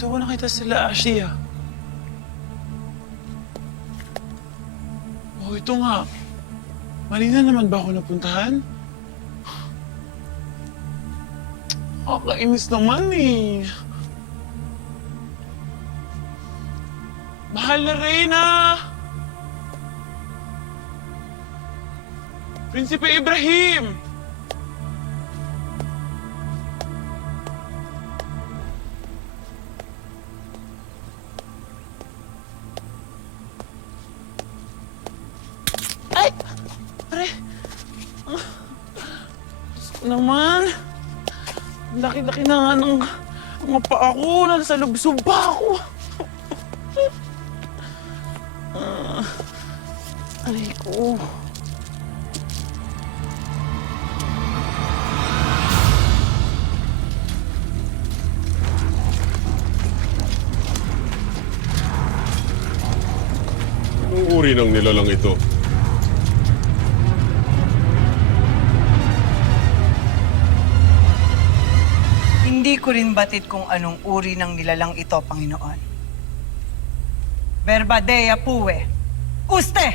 Dito ko nakita sila, Ashley, ah. Oh, ito nga. Mali na naman ba ako napuntahan? Kakainis naman eh. Mahal na Reyna! Prinsipe Ibrahim! Ay! Pare! Naman! Ang laki-laki na nga ng mga paa ko. Nasa lubsob pa ako. Aray ko. Anong uri ng nilalang ito? Hindi ko rin batid kung anong uri ng nilalang ito, Panginoon. Verbadea puwe. Uste!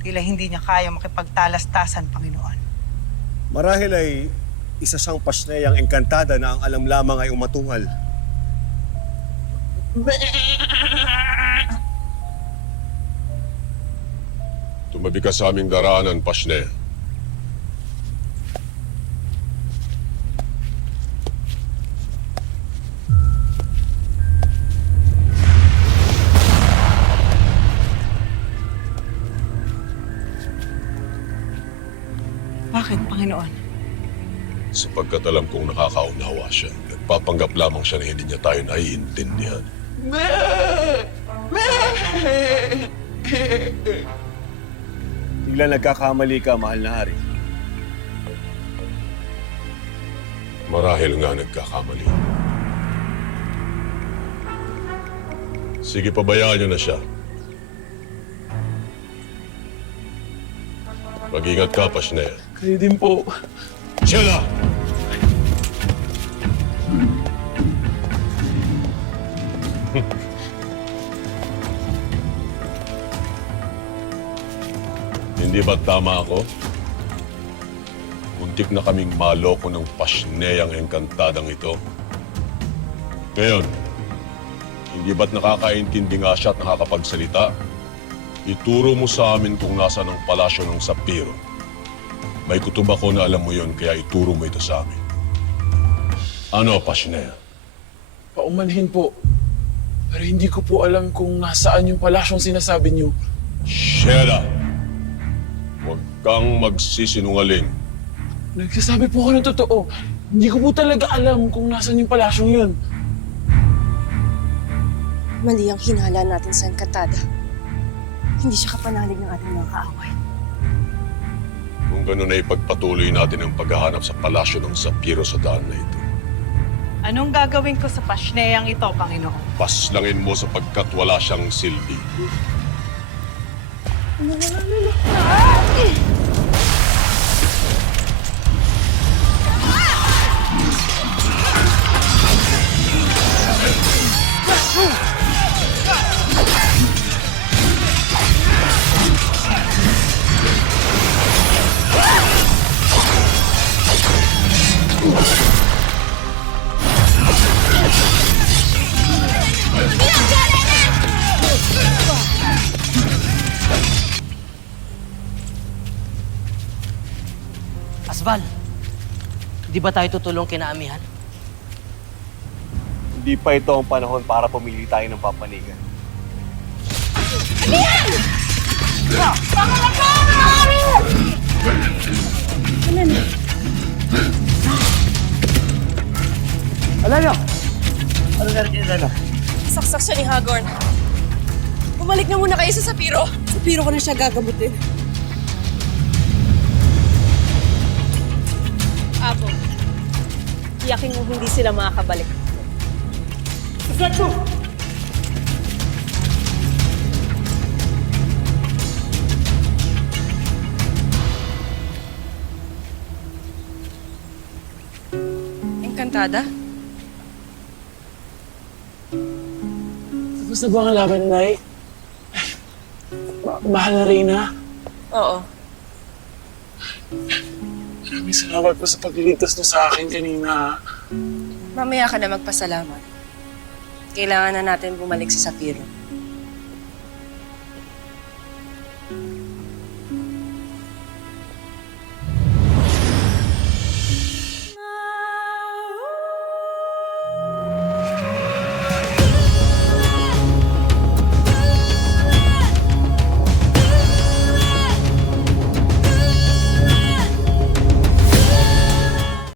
Tila hindi niya kaya makipagtalastasan, Panginoon. Marahil ay isa siyang pasneyang engkantada na ang alam lamang ay umatuhal. Tumabi ka sa aming daraanan, Pasne. Bakit, Panginoon? Sapagkat alam kong nakakaunawa siya. Nagpapanggap lamang siya na hindi niya tayo naiintindihan. Tila nagkakamali ka, mahal na hari. Marahil nga nagkakamali. Sige, pabayaan niyo na siya. Mag-ingat ka, Pasne. Kayo din po. Sheila! Hindi ba tama ako? Muntik na kaming maloko ng Pasneyang engkantadang ito. Ngayon, hindi ba't nakakaintindi nga siya at nakakapagsalita? Ituro mo sa amin kung nasa ng palasyo ng Sapiro. May kutob ako na alam mo yon, kaya ituro mo ito sa amin. Ano, Pasnea? Paumanhin po. Pero hindi ko po alam kung nasaan yung palasyong sinasabi niyo. Sheila! Huwag kang magsisinungaling. Nagsasabi po ako ng totoo. Hindi ko po talaga alam kung nasaan yung palasyong yun. Mali ang hinala natin sa Encantada. Hindi siya kapanalig ng ating mga kaaway. Kung gano'n ay ipagpatuloy natin ang paghahanap sa palasyo ng Sapiro sa daan na ito. Anong gagawin ko sa Pasneyang ito, Panginoon? Paslangin mo sapagkat wala siyang silbi. Asbal, di ba tayo tutulong kina Amihan? Hindi pa ito ang panahon para pumili tayo ng papanigan. Alano? Ano na rin Alano? Saksak siya ni Hagorn. Bumalik na muna kayo sa Sapiro. Sapiro ko na siya gagamutin. Abo, tiyakin mo hindi sila makakabalik. Encantada? Tapos na ba ang laban, Nay? Mahal na Reyna. Oo. Maraming salamat po sa pagliligtas niyo sa akin kanina. Mamaya ka na magpasalamat. Kailangan na natin bumalik si Sapiro.